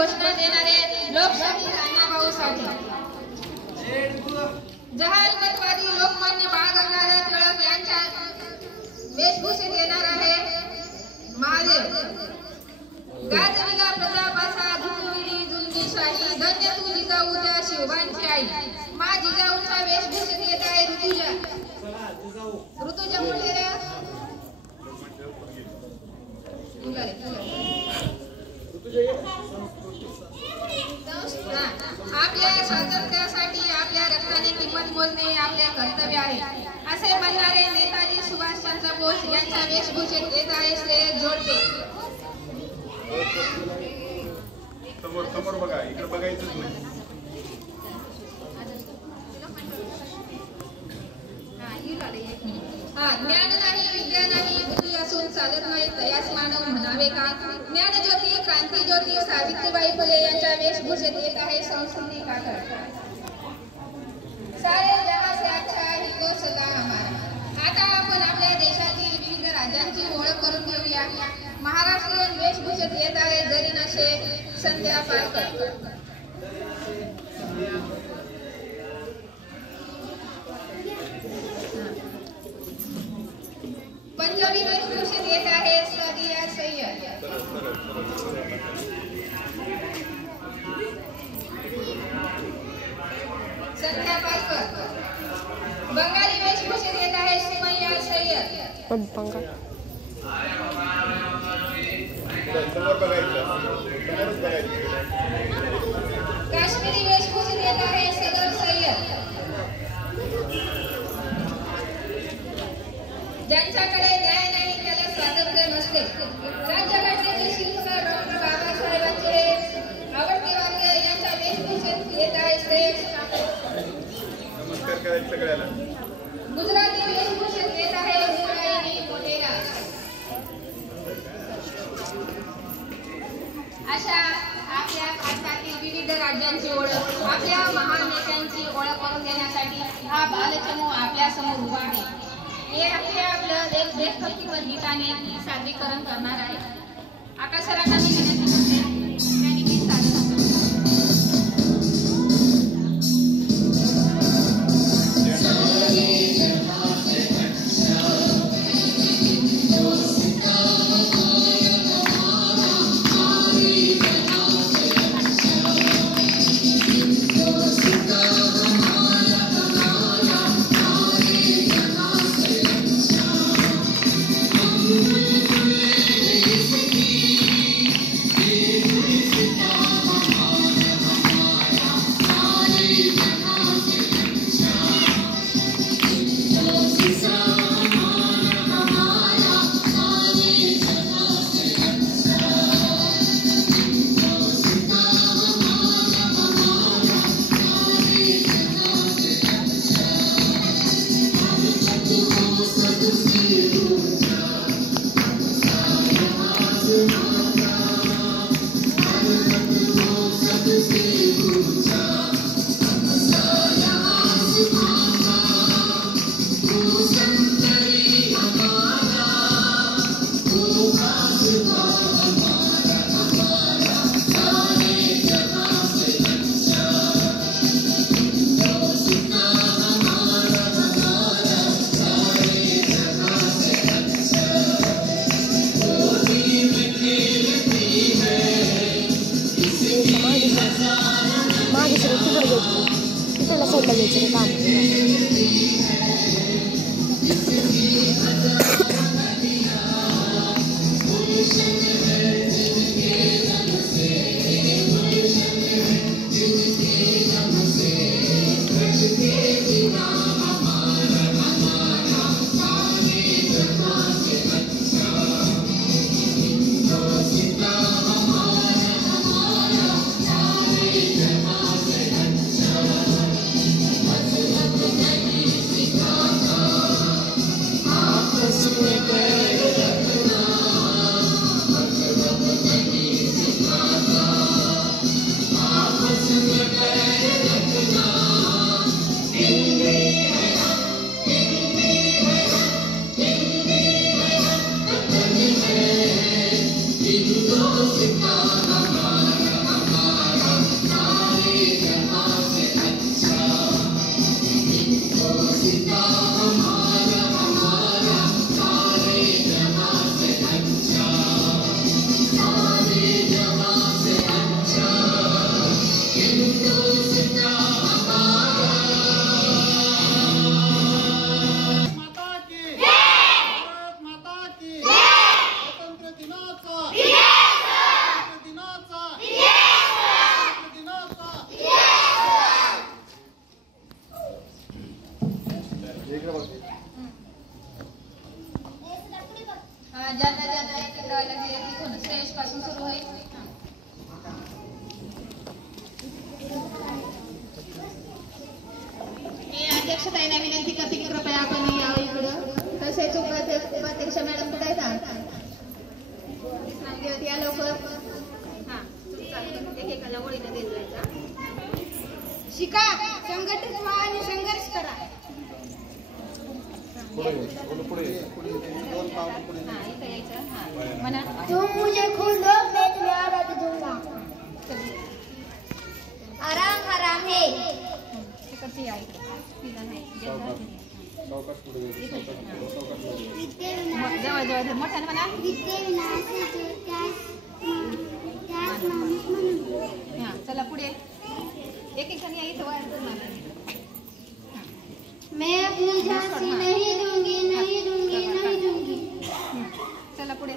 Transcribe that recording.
घोषणा देणारे लोकशाहीर अण्णाभाऊ साठे, जहालमतवादी लोकमान्य बाळ गंगाधर टिळक यांच्या वेशभूषेत येणार आहे महादेव, गाजविला प्रतापाचा धुकविली जुलमी शाही, धन्य तू जिजाऊ त्या शिवबांची आई, मा जिजाऊच्या वेशभूषेत येत आहे ऋतुजा मोठेरा. आपल्या स्वातंत्र्यासाठी आपल्या रक्ताने किंमत मोजणे आपले कर्तव्य आहे असे म्हणणारे नेताजी सुभाषचंद्र बोस यांच्या वेशभूषेत येत आहे श्रेय जोडते. समोर समोर बघा, इकडे बघायचंच नाही. ज्ञान नाही विद्या नाही बुद्धी असून चालत नाही तयास मानव म्हणावे का. ज्ञानज्योती क्रांतीज्योती सावित्रीबाई फुले यांच्या वेशभूषेत येत आहे संस्कृती काकड. सारे जहां से अच्छा हिंदुस्तान हमारा. आता आपण आपल्या देशातील विविध राज्यांची ओळख करून घेऊया. महाराष्ट्रीयन वेशभूषेत येत आहे जरीना शेख, संध्या पारकर. पंजाबी वेशभूषेत येत आहे सादिया सय्यद. संध्या पारकर. बंगाली वेशभूषेत येत आहे सुमैया सय्यद. काश्मीरी वेशभूषेत येत आहे सदर सय्यद. ज्यांच्याकडे न्याय नाही त्याला स्वातंत्र्य नसते. राज्यघटनेचे शिल्पकार डॉक्टर बाबासाहेबांचे आवडते वाक्य यांच्या वेशभूषेत येत आहे श्रेय. नमस्कार करायचं सगळ्याला. गुजराती वेशभूषेत येत आहे हुमायूनी मोटेरा. अशा आपल्या भारतातील विविध राज्यांची ओळख, आपल्या महान नेत्यांची ओळख करून देण्यासाठी हा बालचमू आपल्या समोर उभा आहे. हे आपलं एक देशभक्तीपर गीताने सादरीकरण करणार आहे. आकाश सरांना मी विनंती करते त्यांनी गीत सादर नाव घेऊयात या लवकर. हा तुमचा एकेकाला ओळीनं देत जायचा. शिका, संघटित व्हा आणि संघर्ष करा. इथं यायचं. हा म्हणा तुम मुझे खोलो मैं तुम्हें आराध दूंगा. आराम आराम है. तिकडची आहे तिला नाही जवळ जवळ मोठ्यानं म्हणा. हा चला पुढे एक एक जणी इथं वाढ तुम्हाला. मैं अपनी झांसी नहीं दूंगी, नहीं दूंगी, नहीं दूंगी. चला पुढे.